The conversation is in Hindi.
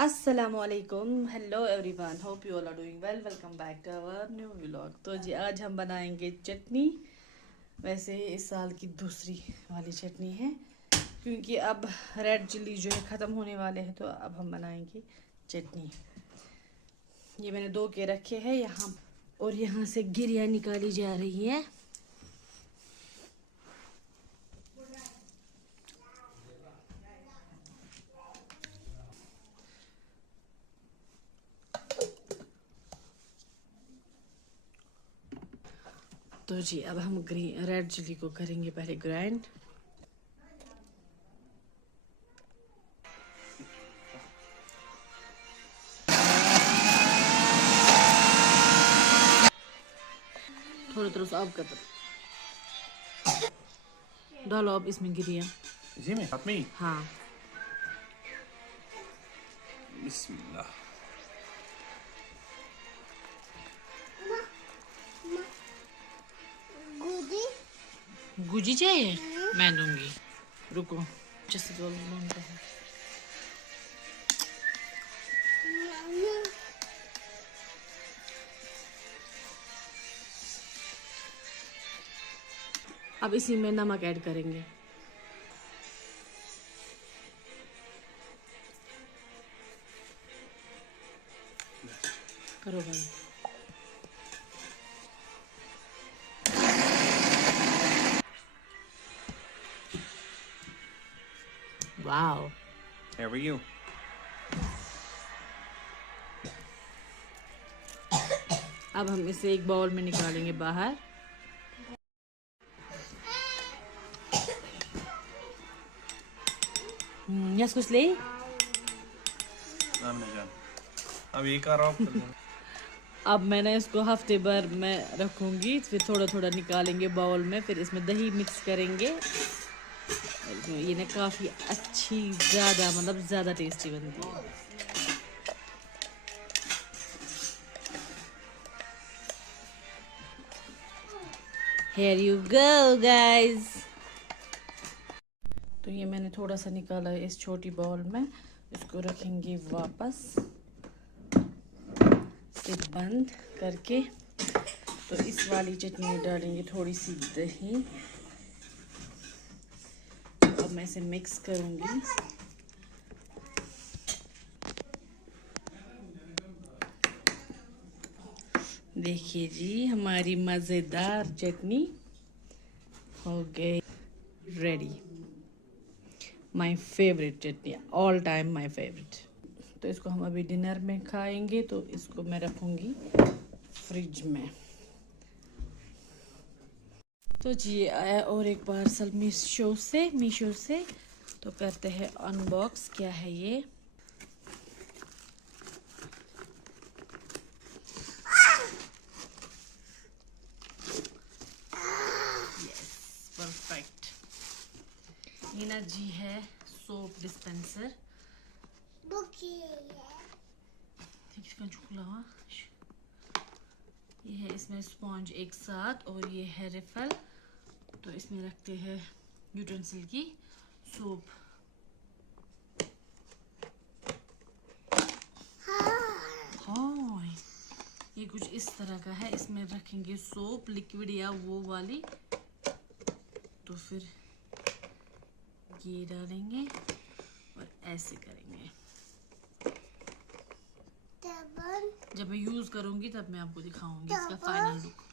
अस्सलामुअलैकुम, hello everyone, hope you all are doing well. Welcome back to our new vlog. तो जी आज हम बनाएंगे चटनी। वैसे इस साल की दूसरी वाली चटनी है क्योंकि अब रेड चिल्ली जो है ख़त्म होने वाले हैं, तो अब हम बनाएंगे चटनी। ये मैंने 2 के रखे हैं यहाँ, और यहाँ से गिरियाँ निकाली जा रही है। तो जी अब हम रेड चिल्ली को करेंगे पहले ग्राइंड। थोड़ा थोड़ा सा अब कर डालो अब इसमें गिरियाँ। इसी में हाथ में ही? हाँ। बिस्मिल्लाह। गुजी चाहिए? मैं दूंगी, रुको। जैसे तो अब इसी में नमक ऐड करेंगे। करो भाई। वाओ। How are you? अब हम इसे एक बाउल में निकालेंगे बाहर। यस कुछ ले। अब ये कर रहा हूँ। अब मैंने इसको हफ्ते भर में रखूंगी, फिर थोड़ा थोड़ा निकालेंगे बाउल में, फिर इसमें दही मिक्स करेंगे। ये ना काफ़ी अच्छी, ज़्यादा मतलब ज़्यादा टेस्टी बनती है। Here you go guys। तो ये मैंने थोड़ा सा निकाला है इस छोटी बाउल में, इसको रखेंगे वापस से बंद करके। तो इस वाली चटनी में डालेंगे थोड़ी सी दही। अब मैं इसे मिक्स करूंगी। देखिए जी हमारी मज़ेदार चटनी हो गई ready. My favourite chutney, all time my favourite. तो इसको हम अभी डिनर में खाएंगे, तो इसको मैं रखूंगी फ्रिज में। तो जी आया और एक पार्सल मीशो से। तो करते हैं अनबॉक्स। क्या है ये? परफेक्ट। ये ना जी है सोप डिस्पेंसर। ये है, इसमें स्पॉन्ज एक साथ, और ये है रिफल। तो इसमें रखते हैं यूटेंसिल की सोप। हाँ, ये कुछ इस तरह का है। इसमें रखेंगे सोप लिक्विड या वो वाली। तो फिर ये डालेंगे और ऐसे करेंगे। जब मैं यूज करूंगी तब मैं आपको दिखाऊंगी इसका फाइनल लुक।